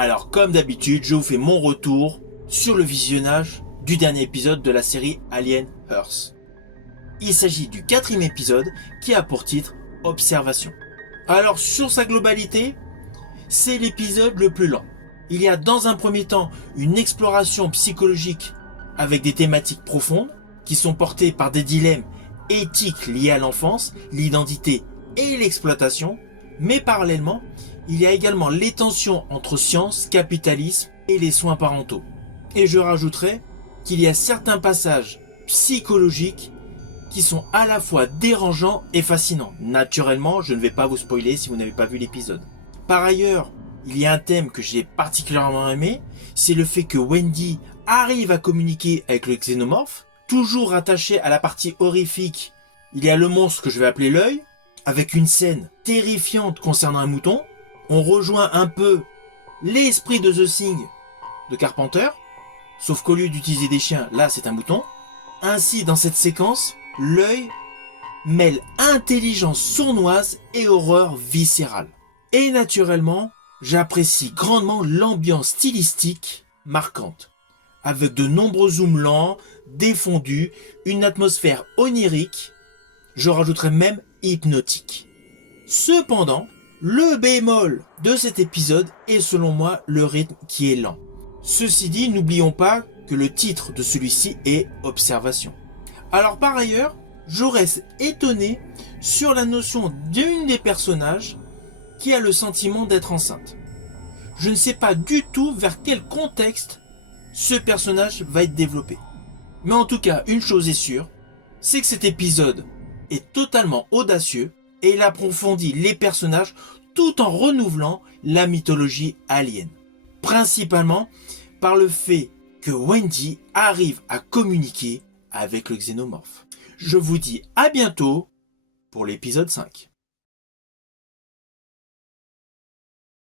Alors comme d'habitude, je vous fais mon retour sur le visionnage du dernier épisode de la série Alien Earth. Il s'agit du 4e épisode qui a pour titre Observation. Alors sur sa globalité, c'est l'épisode le plus lent. Il y a dans un premier temps une exploration psychologique avec des thématiques profondes qui sont portées par des dilemmes éthiques liés à l'enfance, l'identité et l'exploitation, mais parallèlement, il y a également les tensions entre science, capitalisme et les soins parentaux. Et je rajouterai qu'il y a certains passages psychologiques qui sont à la fois dérangeants et fascinants. Naturellement, je ne vais pas vous spoiler si vous n'avez pas vu l'épisode. Par ailleurs, il y a un thème que j'ai particulièrement aimé, c'est le fait que Wendy arrive à communiquer avec le xénomorphe. Toujours rattaché à la partie horrifique, il y a le monstre que je vais appeler l'œil, avec une scène terrifiante concernant un mouton. On rejoint un peu l'esprit de The Thing de Carpenter, sauf qu'au lieu d'utiliser des chiens, là c'est un mouton. Ainsi, dans cette séquence, l'œil mêle intelligence sournoise et horreur viscérale. Et naturellement, j'apprécie grandement l'ambiance stylistique marquante, avec de nombreux zooms lents, défendus, une atmosphère onirique, je rajouterais même hypnotique. Cependant, le bémol de cet épisode est selon moi le rythme qui est lent. Ceci dit, n'oublions pas que le titre de celui-ci est Observation. Alors par ailleurs, je reste étonné sur la notion d'une des personnages qui a le sentiment d'être enceinte. Je ne sais pas du tout vers quel contexte ce personnage va être développé. Mais en tout cas, une chose est sûre, c'est que cet épisode est totalement audacieux et il approfondit les personnages tout en renouvelant la mythologie alien. Principalement par le fait que Wendy arrive à communiquer avec le xénomorphe. Je vous dis à bientôt pour l'épisode 5.